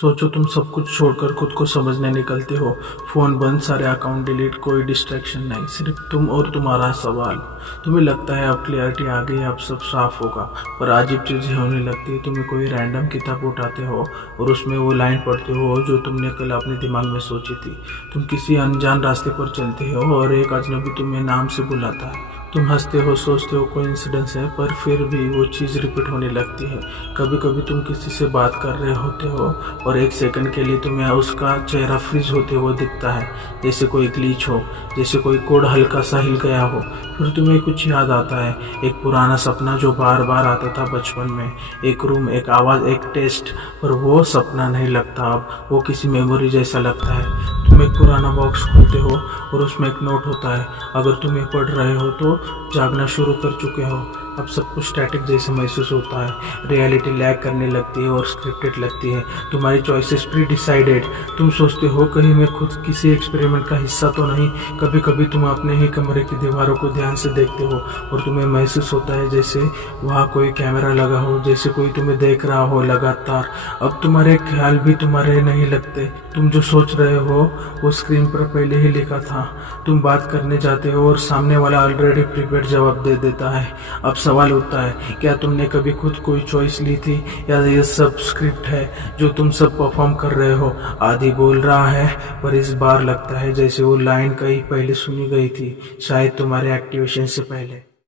सोचो तुम सब कुछ छोड़कर खुद को समझने निकलते हो। फ़ोन बंद, सारे अकाउंट डिलीट, कोई डिस्ट्रैक्शन नहीं, सिर्फ तुम और तुम्हारा सवाल। तुम्हें लगता है अब क्लियरिटी आ गई, अब सब साफ होगा, पर अजीब चीज़ें होने लगती है। तुम्हें कोई रैंडम किताब उठाते हो और उसमें वो लाइन पढ़ते हो जो तुमने कल अपने दिमाग में सोची थी। तुम किसी अनजान रास्ते पर चलते हो और एक अजनबी तुम्हें नाम से बुलाता है। तुम हंसते हो, सोचते हो कोई इंसिडेंस है, पर फिर भी वो चीज़ रिपीट होने लगती है। कभी कभी तुम किसी से बात कर रहे होते हो और एक सेकंड के लिए तुम्हें उसका चेहरा फ्रीज होते हुए दिखता है, जैसे कोई ग्लिच हो, जैसे कोई कोड हल्का सा हिल गया हो। फिर तुम्हें कुछ याद आता है, एक पुराना सपना जो बार बार आता था बचपन में, एक रूम, एक आवाज़, एक टेस्ट। पर वो सपना नहीं लगता अब, वो किसी मेमोरी जैसा लगता है। तुम एक पुराना बॉक्स खोलते हो और उसमें एक नोट होता है। अगर तुम ये पढ़ रहे हो तो जागना शुरू कर चुके हो। अब सब कुछ स्टैटिक जैसे महसूस होता है, रियलिटी लैग करने लगती है और स्क्रिप्टेड लगती है। तुम्हारी चॉइसेस प्री डिसाइडेड। तुम सोचते हो कहीं मैं खुद किसी एक्सपेरिमेंट का हिस्सा तो नहीं। कभी कभी तुम अपने ही कमरे की दीवारों को ध्यान से देखते हो और तुम्हें महसूस होता है जैसे वहाँ कोई कैमरा लगा हो, जैसे कोई तुम्हें देख रहा हो लगातार। अब तुम्हारे ख्याल भी तुम्हारे नहीं लगते। तुम जो सोच रहे हो वो स्क्रीन पर पहले ही लिखा था। तुम बात करने जाते हो और सामने वाला ऑलरेडी प्रीपेड जवाब दे देता है। अब सवाल उठता है, क्या तुमने कभी खुद कोई चॉइस ली थी, या ये सब स्क्रिप्ट है जो तुम सब परफॉर्म कर रहे हो? आदि बोल रहा है, पर इस बार लगता है जैसे वो लाइन कहीं पहले सुनी गई थी, शायद तुम्हारे एक्टिवेशन से पहले।